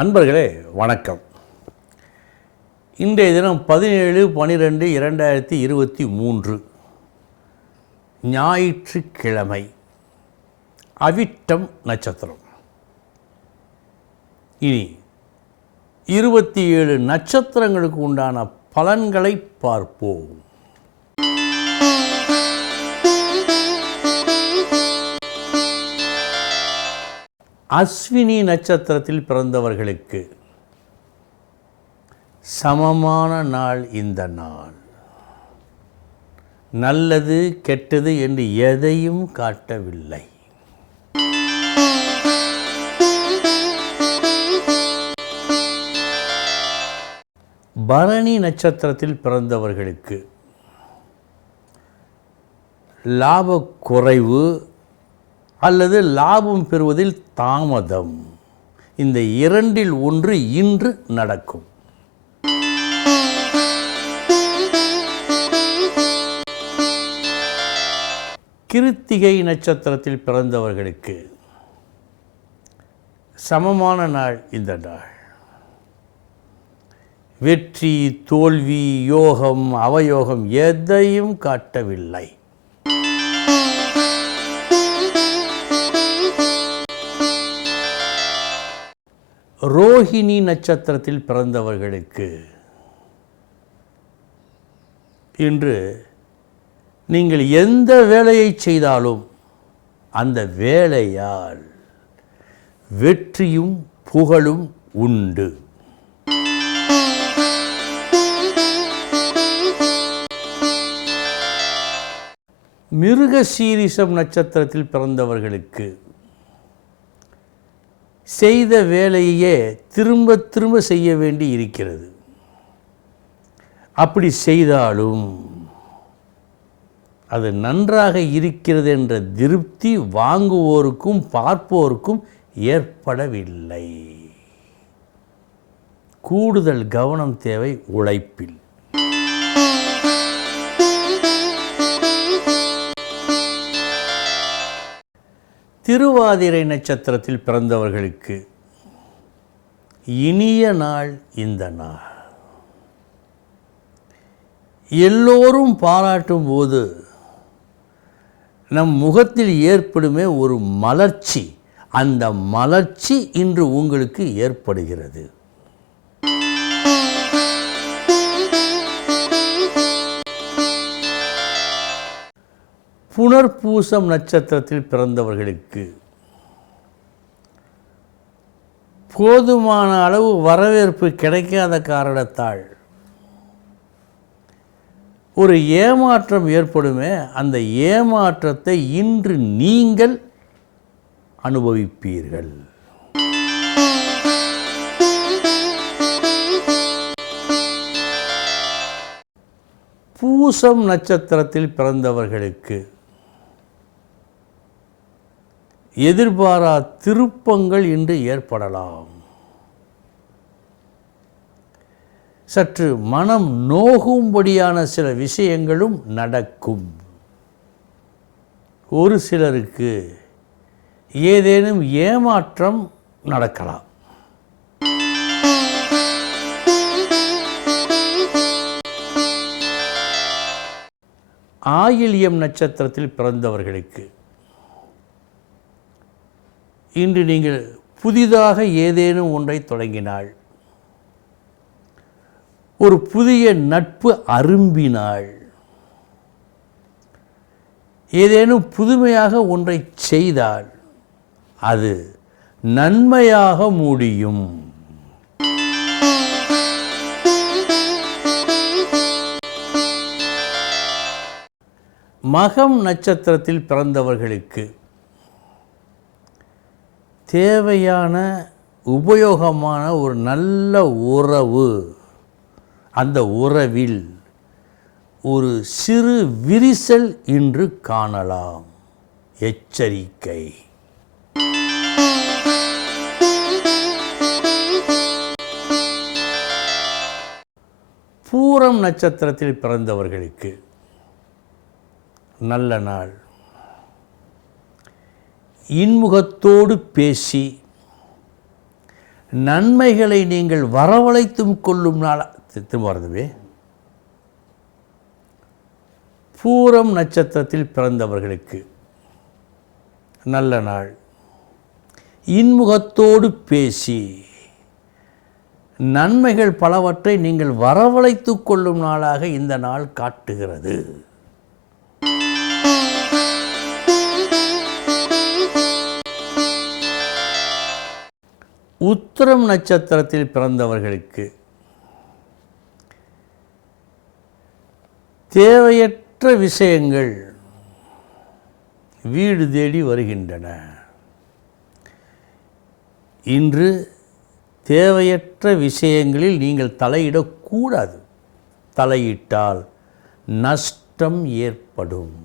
அன்பர்களே வணக்கம். இன்றைய தினம் பதினேழு பனிரெண்டு இரண்டாயிரத்தி இருபத்தி மூன்று. ஞாயிற்றுக்கிழமை. அவிட்டம் நட்சத்திரம். இனி இருபத்தி ஏழு நட்சத்திரங்களுக்கு உண்டான பலன்களை பார்ப்போம். அஸ்வினி நட்சத்திரத்தில் பிறந்தவர்களுக்கு சமமான நாள் இந்த நாள். நல்லது கெட்டது என்று எதையும் காட்டவில்லை. பரணி நட்சத்திரத்தில் பிறந்தவர்களுக்கு லாப குறைவு அல்லது லாபம் பெறுவதில் தாமதம். இந்த இரண்டில் ஒன்று இன்று நடக்கும். கிருத்திகை நட்சத்திரத்தில் பிறந்தவர்களுக்கு சமமான நாள் இந்த நாள். வெற்றி தோல்வி யோகம் அவயோகம் எதையும் காட்டவில்லை. ரோஹிணி நட்சத்திரத்தில் பிறந்தவர்களுக்கு இன்று நீங்கள் எந்த வேலையை செய்தாலும் அந்த வேலையால் வெற்றியும் புகழும் உண்டு. மிருக சீரிசம் நட்சத்திரத்தில் பிறந்தவர்களுக்கு செய்த வேலையே திரும்ப திரும்ப செய்ய வேண்டி இருக்கிறது. அப்படி செய்தாலும் அது நன்றாக இருக்கிறது என்ற திருப்தி வாங்குவோருக்கும் பார்ப்போருக்கும் ஏற்படவில்லை. கூடுதல் கவனம் தேவை உழைப்பில். திருவாதிரை நட்சத்திரத்தில் பிறந்தவர்களுக்கு இனிய நாள் இந்த நாள். எல்லோரும் பாராட்டும் போது நம் முகத்தில் ஏற்படுமே ஒரு மலர்ச்சி. அந்த மலர்ச்சி இன்று உங்களுக்கு ஏற்படுகிறது. புனர்பூசம் நட்சத்திரத்தில் பிறந்தவர்களுக்கு போதுமான அளவு வரவேற்பு கிடைக்காத காரணத்தால் ஒரு ஏமாற்றம் ஏற்படுமே அந்த ஏமாற்றத்தை இன்று நீங்கள் அனுபவிப்பீர்கள். பூசம் நட்சத்திரத்தில் பிறந்தவர்களுக்கு எதிர்பாரா திருப்பங்கள் இன்று ஏற்படலாம். சற்று மனம் நோகும்படியான சில விஷயங்களும் நடக்கும். ஒரு சிலருக்கு ஏதேனும் ஏமாற்றம் நடக்கலாம். ஆயில்யம் நட்சத்திரத்தில் பிறந்தவர்களுக்கு இன்று நீங்கள் புதிதாக ஏதேனும் ஒன்றை தொடங்கினாள் ஒரு புதிய நட்பு அரும்பினாள் ஏதேனும் புதுமையாக ஒன்றை செய்தால் அது நன்மையாக முடியும். மகம் நட்சத்திரத்தில் பிறந்தவர்களுக்கு தேவையான உபயோகமான ஒரு நல்ல உறவு. அந்த உறவில் ஒரு சிறு விரிசல் இன்று காணலாம். எச்சரிக்கை. பூரம் நட்சத்திரத்தில் பிறந்தவர்களுக்கு நல்ல நாள். இன்முகத்தோடு பேசி நன்மைகளை நீங்கள் வரவழைத்தும் கொள்ளும் நாள் திரும்ப வருதுவே பூரம் நட்சத்திரத்தில் பிறந்தவர்களுக்கு நல்ல நாள். இன்முகத்தோடு பேசி நன்மைகள் பலவற்றை நீங்கள் வரவழைத்து கொள்ளும் நாளாக இந்த நாள் காட்டுகிறது. உத்திரம் நட்சத்திரத்தில் பிறந்தவர்களுக்கு தேவையற்ற விஷயங்கள் வீடு தேடி வருகின்றன. இன்று தேவையற்ற விஷயங்களில் நீங்கள் தலையிடக்கூடாது. தலையிட்டால் நஷ்டம் ஏற்படும்.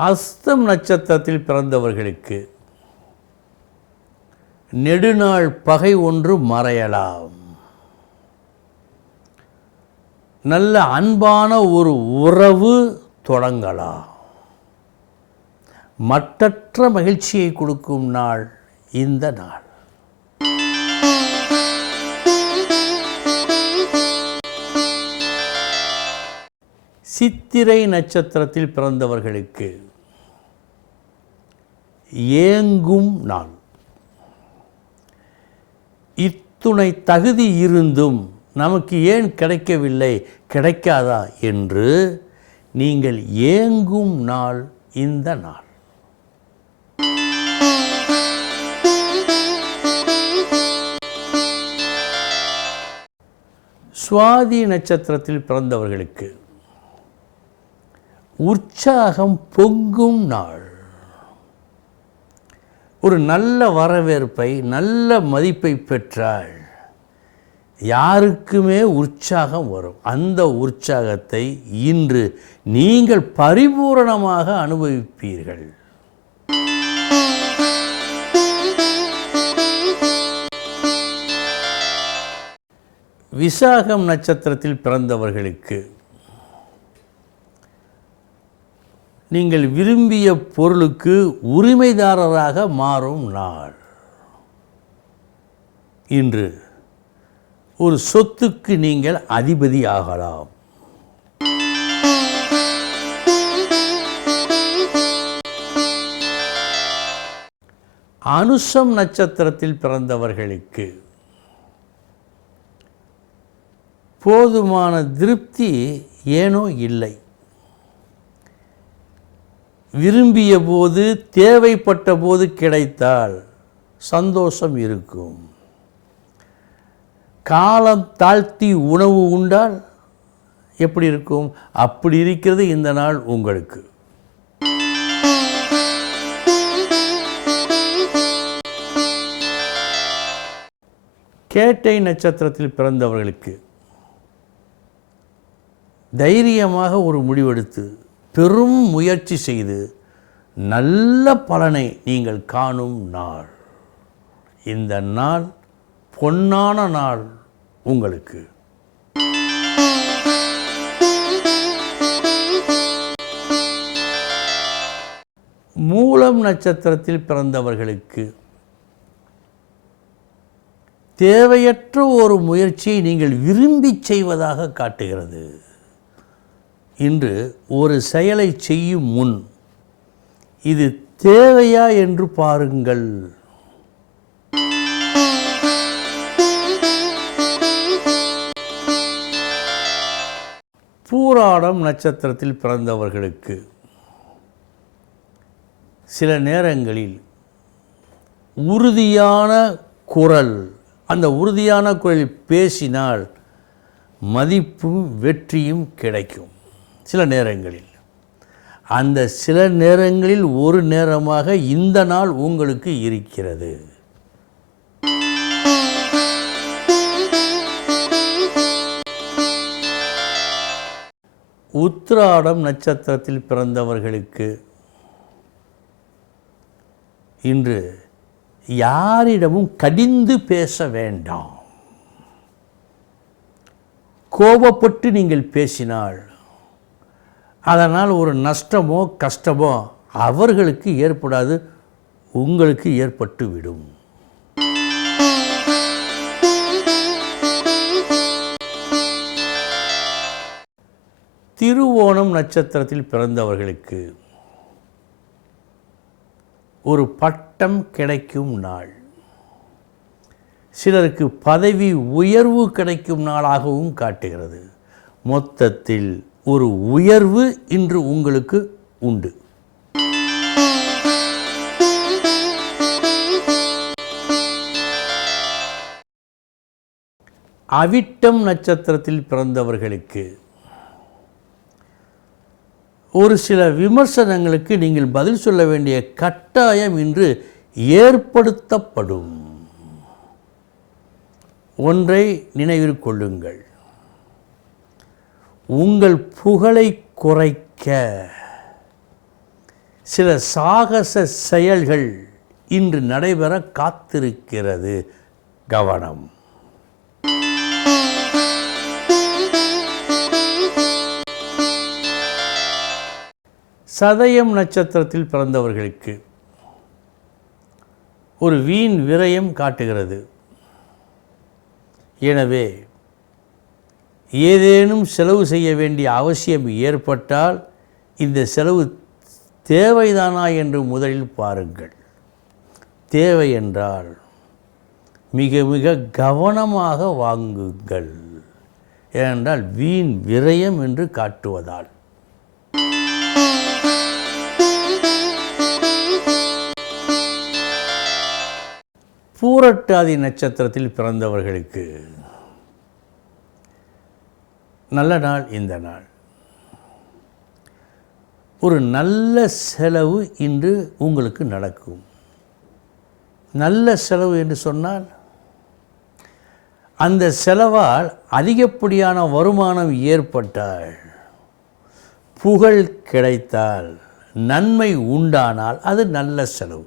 அஸ்தம் நட்சத்திரத்தில் பிறந்தவர்களுக்கு நெடுநாள் பகை ஒன்று மறையலாம். நல்ல அன்பான ஒரு உறவு தொடங்கலாம். மற்றற்ற மகிழ்ச்சியை கொடுக்கும் நாள் இந்த நாள். சித்திரை நட்சத்திரத்தில் பிறந்தவர்களுக்கு ஏங்கும் நாள் இத்துணை தகுதி இருந்தும் நமக்கு ஏன் கிடைக்கவில்லை? கிடைக்காதா என்று நீங்கள் ஏங்கும் நாள் இந்த நாள். சுவாதி நட்சத்திரத்தில் பிறந்தவர்களுக்கு உற்சாகம் பொங்கும் நாள். ஒரு நல்ல வரவேற்பை நல்ல மதிப்பை பெற்றால் யாருக்குமே உற்சாகம் வரும். அந்த உற்சாகத்தை இன்று நீங்கள் பரிபூரணமாக அனுபவிப்பீர்கள். விசாகம் நட்சத்திரத்தில் பிறந்தவர்களுக்கு நீங்கள் விரும்பிய பொருளுக்கு உரிமைதாரராக மாறும் நாள். இன்று ஒரு சொத்துக்கு நீங்கள் அதிபதி ஆகலாம். அனுஷம் நட்சத்திரத்தில் பிறந்தவர்களுக்கு போதுமான திருப்தி ஏனோ இல்லை. விரும்பிய போது தேவைப்பட்ட போது கிடைத்தால் சந்தோஷம் இருக்கும். காலம் தாழ்த்தி உணவு உண்டால் எப்படி இருக்கும்? அப்படி இருக்கிறது இந்த நாள் உங்களுக்கு. கேட்டை நட்சத்திரத்தில் பிறந்தவர்களுக்கு தைரியமாக ஒரு முடிவெடுத்து பெரும் முயற்சி செய்து நல்ல பலனை நீங்கள் காணும் நாள். இந்த நாள் பொன்னான நாள் உங்களுக்கு. மூலம் நட்சத்திரத்தில் பிறந்தவர்களுக்கு தேவையற்ற ஒரு முயற்சியை நீங்கள் விரும்பி செய்வதாக காட்டுகிறது. இன்று ஒரு செயலை செய்யும் முன் இது தேவையா என்று பாருங்கள். பூராடம் நட்சத்திரத்தில் பிறந்தவர்களுக்கு சில நேரங்களில் உறுதியான குரல் அந்த உறுதியான குரலில் பேசினால் மதிப்பும் வெற்றியும் கிடைக்கும். சில நேரங்களில். அந்த சில நேரங்களில் ஒரு நேரமாக இந்த நாள் உங்களுக்கு இருக்கிறது. உத்திராடம் நட்சத்திரத்தில் பிறந்தவர்களுக்கு இன்று யாரிடமும் கடிந்து பேச வேண்டாம். கோபப்பட்டு நீங்கள் பேசினால் அதனால் ஒரு நஷ்டமோ கஷ்டமோ அவர்களுக்கு ஏற்படாது உங்களுக்கு ஏற்பட்டு விடும். திருவோணம் நட்சத்திரத்தில் பிறந்தவர்களுக்கு ஒரு பட்டம் கிடைக்கும் நாள். சிலருக்கு பதவி உயர்வு கிடைக்கும் நாளாகவும் காட்டுகிறது. மொத்தத்தில் ஒரு உயர்வு இன்று உங்களுக்கு உண்டு. அவிட்டம் நட்சத்திரத்தில் பிறந்தவர்களுக்கு ஒரு சில விமர்சனங்களுக்கு நீங்கள் பதில் சொல்ல வேண்டிய கட்டாயம் இன்று ஏற்படுத்தப்படும். ஒன்றை நினைவில் கொள்ளுங்கள். உங்கள் புகழை குறைக்க. சில சாகச செயல்கள் இன்று நடைபெற காத்திருக்கிறது. கவனம். சதயம் நட்சத்திரத்தில் பிறந்தவர்களுக்கு ஒரு வீண் விரயம் காட்டுகிறது. எனவே ஏதேனும் செலவு செய்ய வேண்டிய அவசியம் ஏற்பட்டால் இந்த செலவு தேவைதானா என்று முதலில் பாருங்கள். தேவை என்றால் மிக மிக கவனமாக வாங்குங்கள். ஏனென்றால் வீண் விரயம் என்று காட்டுவதால். பூரட்டாதி நட்சத்திரத்தில் பிறந்தவர்களுக்கு நல்ல நாள் இந்த நாள். ஒரு நல்ல செலவு இன்று உங்களுக்கு நடக்கும். நல்ல செலவு என்று சொன்னால் அந்த செலவால் அதிகப்படியான வருமானம் ஏற்பட்டால் புகழ் கிடைத்தால் நன்மை உண்டானால் அது நல்ல செலவு.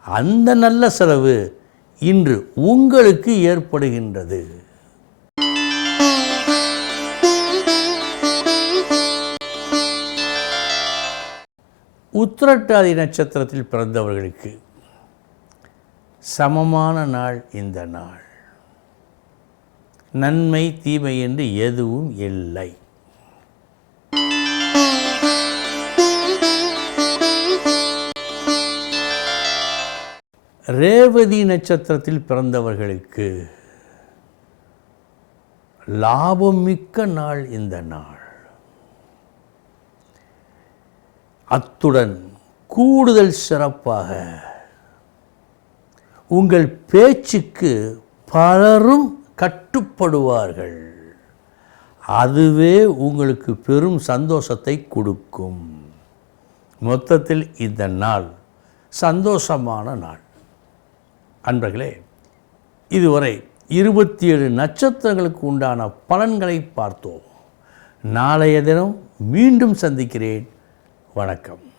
அந்த நல்ல செலவு இன்று உங்களுக்கு ஏற்படுகின்றது. உத்திரட்டாதி நட்சத்திரத்தில் பிறந்தவர்களுக்கு சமமான நாள் இந்த நாள். நன்மை தீமை என்று எதுவும் இல்லை. ரேவதி நட்சத்திரத்தில் பிறந்தவர்களுக்கு லாபம் மிக்க நாள் இந்த நாள். அத்துடன் கூடுதல் சிறப்பாக உங்கள் பேச்சுக்கு பலரும் கட்டுப்படுவார்கள். அதுவே உங்களுக்கு பெரும் சந்தோஷத்தை கொடுக்கும். மொத்தத்தில் இந்த நாள் சந்தோஷமான நாள். அன்பர்களே இதுவரை இருபத்தி ஏழு நட்சத்திரங்களுக்கு உண்டான பலன்களை பார்த்தோம். நாளைய தினம் மீண்டும் சந்திக்கிறேன். வணக்கம்.